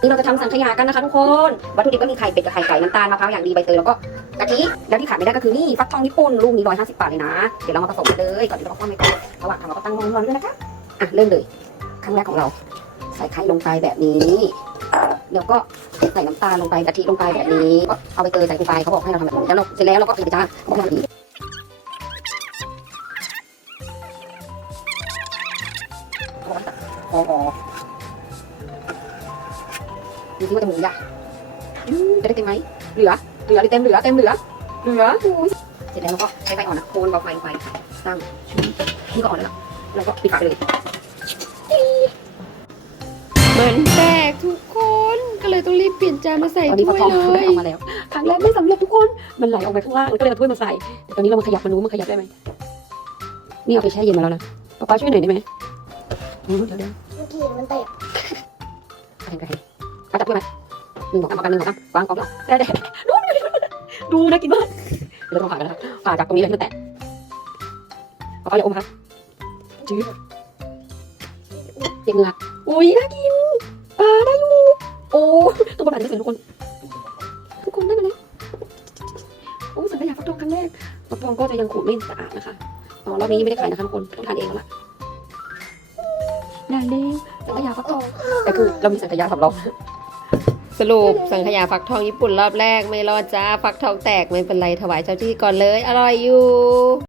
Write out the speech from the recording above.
นี่เราจะทำสังขยากันนะคะทุกคน วัตถุดิบก็มีไข่เป็ดกับไข่ไก่น้ำตาลมะพร้าวอย่างดีใบเตยแล้วก็กะทิ แล้วที่ขาดไม่ได้ก็คือนี่ฟักทองญี่ปุ่นลูกนี้150บบาทเลยนะ เดี๋ยวเรามาผสมกันเลยก่อนที่เราคว่ำไปก่อนระหว่างทำเราก็ตั้งวงร้อนด้วยนะคะอะเริ่มเลยครั้งแรกของเรา ใส่ไข่ลงไปแบบนี้แล้วก็ใส่น้ำตาลลงไปกะทิลงไปแบบนี้ก็เอาใบเตยใส่ลงไปเขาบอกให้เราทำแบบนี้แล้วเราเสร็จแล้วเราก็ปิดไปจ้าบอกให้เราแบบนี้พอพอ ดูที่ว่าจะหมูย่ะอืมจะได้เต็มไหมเหลือ เหลือเต็มเหลือ เต็มเหลือ เหลืออุ้ยเสร็จแล้วเราก็ใช้ไฟอ่อนนะโคนเบาไฟลงไปตั้งนี่ก็อ่อนแล้วนะแล้วก็ปิดฝาไปเลยมันแตกทุกคนก็เลยต้องรีบเปลี่ยนจานมาใส่ตอนนี้ถ้ฟัวกยทองเลได้ยออกมาแล้วครั้งแรกไม่สำเร็จทุกคน มันไหลออกไปข้างล่างแล้วก็เลยเอาถ้วยมาใส่แต่ตอนนี้เรามาขยับมันรู้มันขยับได้ไหมนี่เอาไปแช่เย็นมาแล้วนะป๊าป๊าช่วยหน่อยได้ไหมอืมเดี๋ยวเดี๋ยวเมื่อกี้มันแตกกระเห็นกระเห็นเอา จับถ้วยไหมหนึ่งสองสามเอากันหนึ่งสองสามวางกองแล้วได้ได้ดูดูน่ากินมากเดี๋ยวเราผ่ากันนะครับผ่าจากตรงนี้เลยที่มันแตกป๊าป๊าอย่าอมครับจืดเจ็บเหงือกอุ้ยน่ากินปลาได้อยู่โอ้ตัวประหลาดที่สุดทุกคน ทุกคนได้มาแล้วโอ้สังขยาฟักทองครั้งแรกฟักทองก็จะยังขูดไม่สะอาดนะคะอ๋อรอบนี้ไม่ได้ขายนะคะทุกคนต้องทานเองแล้วล่ะนานเองสังขยาฟักทองแต่คือเรามีสังขยาสำรอง สรุปสังขยาฟักทองญี่ปุ่นรอบแรกไม่รอดจ้า ฟักทองแตกไม่เป็นไรถวายเจ้าที่ก่อนเลย อร่อยอยู่